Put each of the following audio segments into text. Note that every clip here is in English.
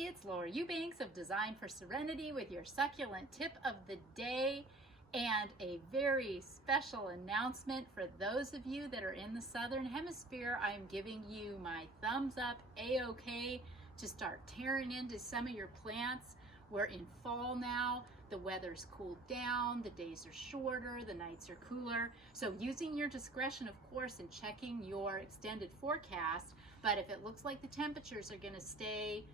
It's Laura Eubanks of Design for Serenity with your succulent tip of the day and a very special announcement for those of you that are in the Southern Hemisphere. I am giving you my thumbs up, A-OK, to start tearing into some of your plants. We're in fall now. The weather's cooled down, the days are shorter, the nights are cooler. So using your discretion, of course, in checking your extended forecast, but if it looks like the temperatures are gonna stay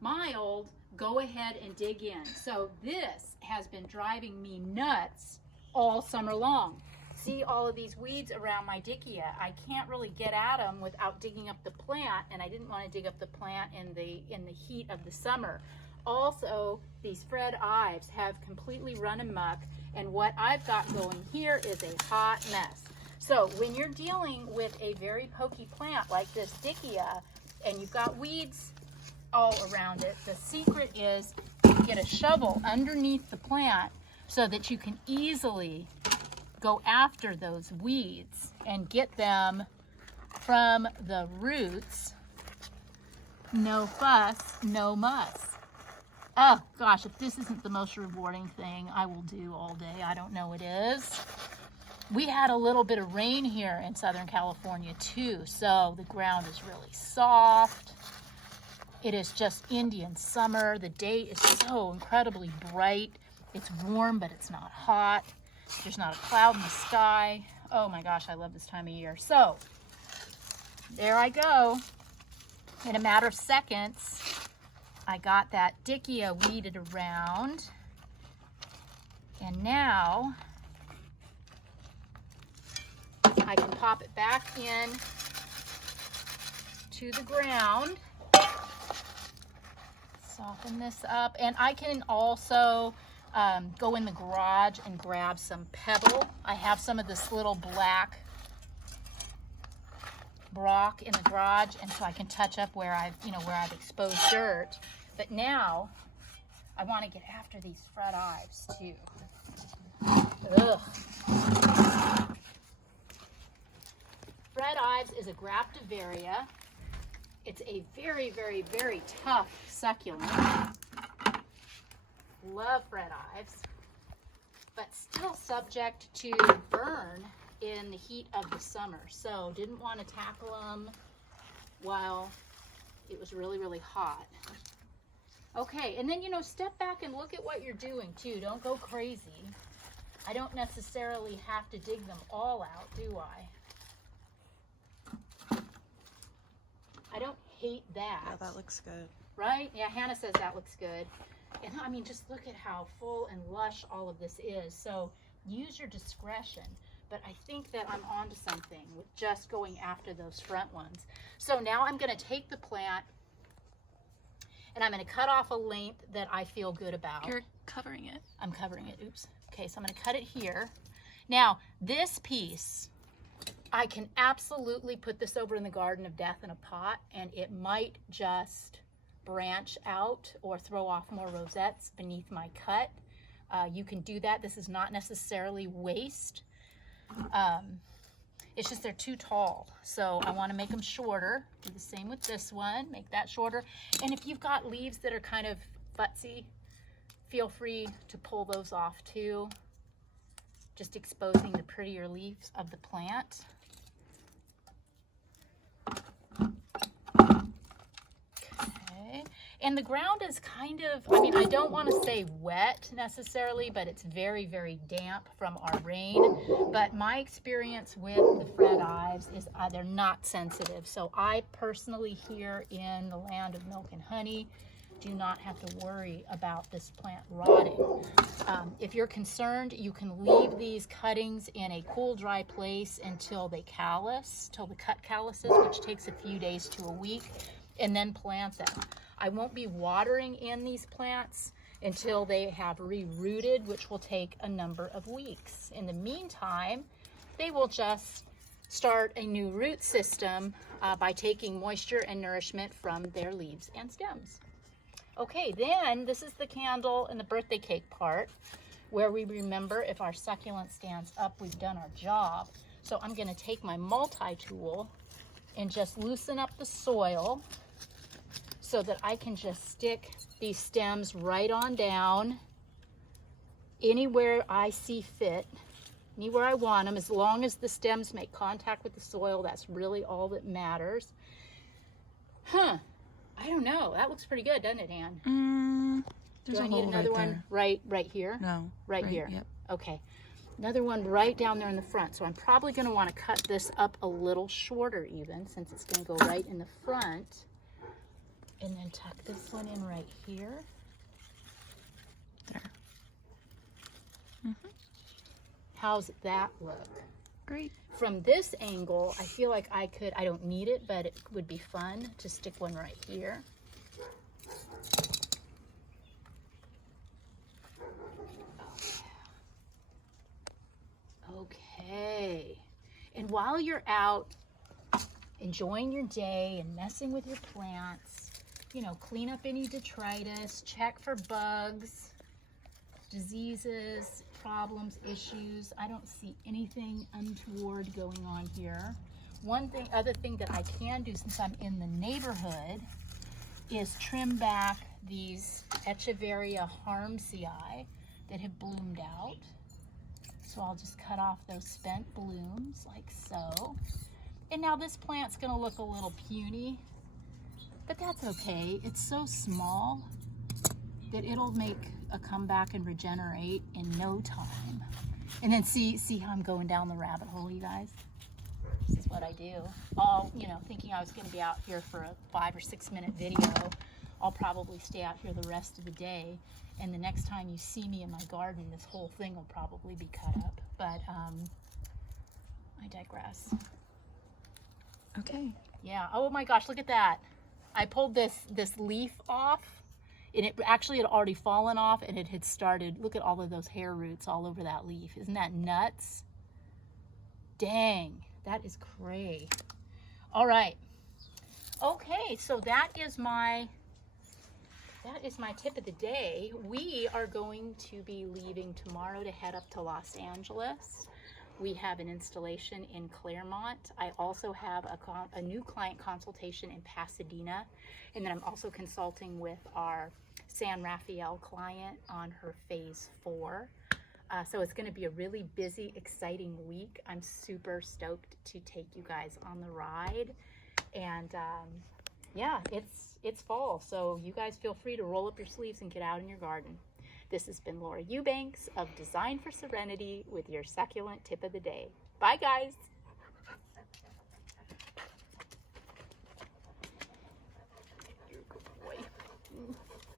mild, go ahead and dig in. So this has been driving me nuts all summer long. See all of these weeds around my dickia. I can't really get at them without digging up the plant, and I didn't want to dig up the plant in the heat of the summer. Also, these Fred Ives have completely run amok, and what I've got going here is a hot mess. So when you're dealing with a very pokey plant like this dickia, and you've got weeds all around it, the secret is to get a shovel underneath the plant so that you can easily go after those weeds and get them from the roots. No fuss, no muss. Oh gosh, if this isn't the most rewarding thing I will do all day, I don't know what is. We had a little bit of rain here in Southern California too, so the ground is really soft. It is just Indian summer. The day is so incredibly bright. It's warm, but it's not hot. There's not a cloud in the sky. Oh my gosh, I love this time of year. So there I go. In a matter of seconds, I got that dickia weeded around. And now I can pop it back in to the ground. Soften this up, and I can also go in the garage and grab some pebble. I have some of this little black rock in the garage, and so I can touch up where I've exposed dirt. But now I want to get after these Fred Ives too. Ugh. Fred Ives is a graftivaria. It's a very, very, very tough succulent. Love Fred Ives, but still subject to burn in the heat of the summer. So didn't want to tackle them while it was really, really hot. Okay, and then, step back and look at what you're doing too. Don't go crazy. I don't necessarily have to dig them all out, do I? I don't hate that. Yeah, that looks good. Right? Yeah, Hannah says that looks good. And I mean, just look at how full and lush all of this is. So use your discretion. But I think that I'm onto something with just going after those front ones. So now I'm going to take the plant and I'm going to cut off a length that I feel good about. You're covering it. I'm covering it. Oops. Okay, so I'm going to cut it here. Now, this piece, I can absolutely put this over in the garden of death in a pot, and it might just branch out or throw off more rosettes beneath my cut. You can do that. This is not necessarily waste. It's just they're too tall. So I want to make them shorter. Do the same with this one. Make that shorter. And if you've got leaves that are kind of futzy, feel free to pull those off too. Just exposing the prettier leaves of the plant. And the ground is kind of, I don't want to say wet necessarily, but it's very, very damp from our rain. But my experience with the Fred Ives is they're not sensitive. So I personally, here in the land of milk and honey, do not have to worry about this plant rotting. If you're concerned, you can leave these cuttings in a cool, dry place until they callus, till the cut calluses, which takes a few days to a week, and then plant them. I won't be watering in these plants until they have re-rooted, which will take a number of weeks. In the meantime, they will just start a new root system by taking moisture and nourishment from their leaves and stems. Okay, then this is the candle and the birthday cake part where we remember if our succulent stands up, we've done our job. So I'm going to take my multi-tool and just loosen up the soil so that I can just stick these stems right on down anywhere I see fit, anywhere I want them, as long as the stems make contact with the soil. That's really all that matters. Huh, I don't know. That looks pretty good, doesn't it, Ann? There's Do I need another one right here? No. Right here. Yep. Okay. Another one right down there in the front. So I'm probably going to want to cut this up a little shorter even, since it's going to go right in the front. And then tuck this one in right here. There. How's that look? Great. From this angle, I feel like I don't need it, but it would be fun to stick one right here. Okay. And while you're out enjoying your day and messing with your plants, you know, clean up any detritus, check for bugs, diseases, problems, issues. I don't see anything untoward going on here. Other thing that I can do since I'm in the neighborhood is trim back these Echeveria harmsii that have bloomed out. So I'll just cut off those spent blooms like so. And now this plant's gonna look a little puny, but that's okay. It's so small that it'll make a comeback and regenerate in no time. And then see how I'm going down the rabbit hole, you guys? This is what I do. All, you know, thinking I was gonna be out here for a 5 or 6 minute video. I'll probably stay out here the rest of the day. And the next time you see me in my garden, this whole thing will probably be cut up. But I digress. Okay. Yeah. Oh my gosh, look at that. I pulled this leaf off, and it actually had already fallen off, and it had started. Look at all of those hair roots all over that leaf. Isn't that nuts? Dang, that is cray. All right. Okay, so that is my tip of the day. We are going to be leaving tomorrow to head up to Los Angeles. We have an installation in Claremont. I also have a new client consultation in Pasadena. And then I'm also consulting with our San Rafael client on her phase 4. So it's going to be a really busy, exciting week. I'm super stoked to take you guys on the ride. And yeah, it's fall, so you guys feel free to roll up your sleeves and get out in your garden. This has been Laura Eubanks of Design for Serenity with your succulent tip of the day. Bye, guys.